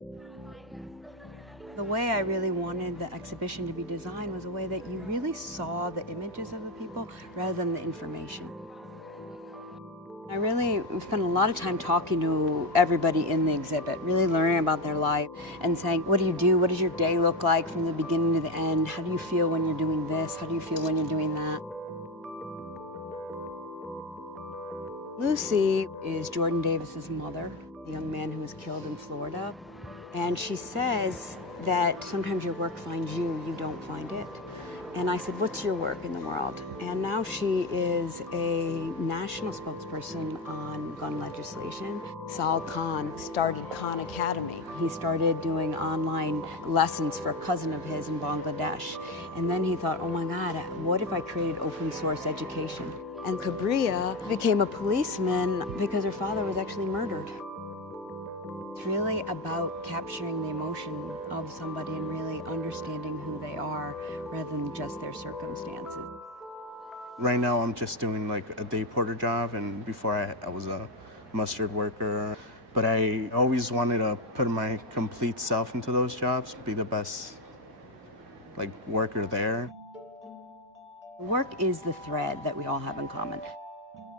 The way I really wanted the exhibition to be designed was a way that you really saw the images of the people rather than the information. I really spent a lot of time talking to everybody in the exhibit, really learning about their life and saying, what do you do? What does your day look like from the beginning to the end? How do you feel when you're doing this? How do you feel when you're doing that? Lucy is Jordan Davis's mother, the young man who was killed in Florida. And she says that sometimes your work finds you, you don't find it. And I said, what's your work in the world? And now she is a national spokesperson on gun legislation. Sal Khan started Khan Academy. He started doing online lessons for a cousin of his in Bangladesh. And then he thought, oh my God, what if I created open source education? And Cabria became a policeman because her father was actually murdered. It's really about capturing the emotion of somebody and really understanding who they are rather than just their circumstances. Right now I'm just doing like a day porter job, and before I was a mustard worker. But I always wanted to put my complete self into those jobs, be the best like worker there. Work is the thread that we all have in common.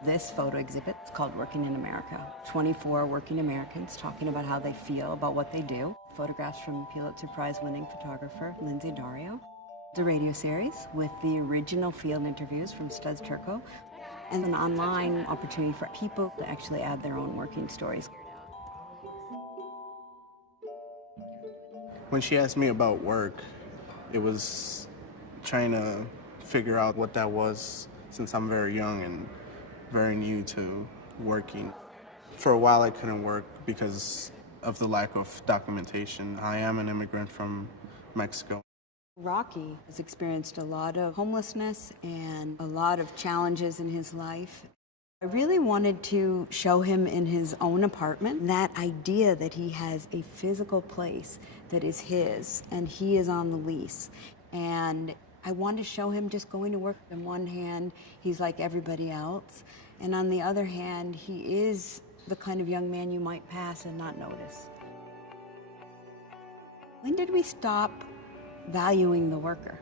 This photo exhibit is called Working in America. 24 working Americans talking about how they feel about what they do. Photographs from Pulitzer-Prize winning photographer Lynsey Addario. The radio series with the original field interviews from Studs Terkel, and an online opportunity for people to actually add their own working stories. When she asked me about work, it was trying to figure out what that was, since I'm very young and very new to working. For a while I couldn't work because of the lack of documentation. I am an immigrant from Mexico. Rocky has experienced a lot of homelessness and a lot of challenges in his life. I really wanted to show him in his own apartment that idea that he has a physical place that is his and he is on the lease. And I wanted to show him just going to work. On one hand, he's like everybody else. And on the other hand, he is the kind of young man you might pass and not notice. When did we stop valuing the worker,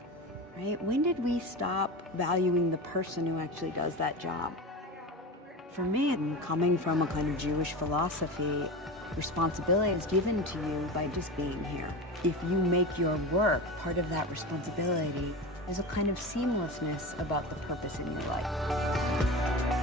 right? When did we stop valuing the person who actually does that job? For me, and coming from a kind of Jewish philosophy, responsibility is given to you by just being here. If you make your work part of that responsibility, there's a kind of seamlessness about the purpose in your life.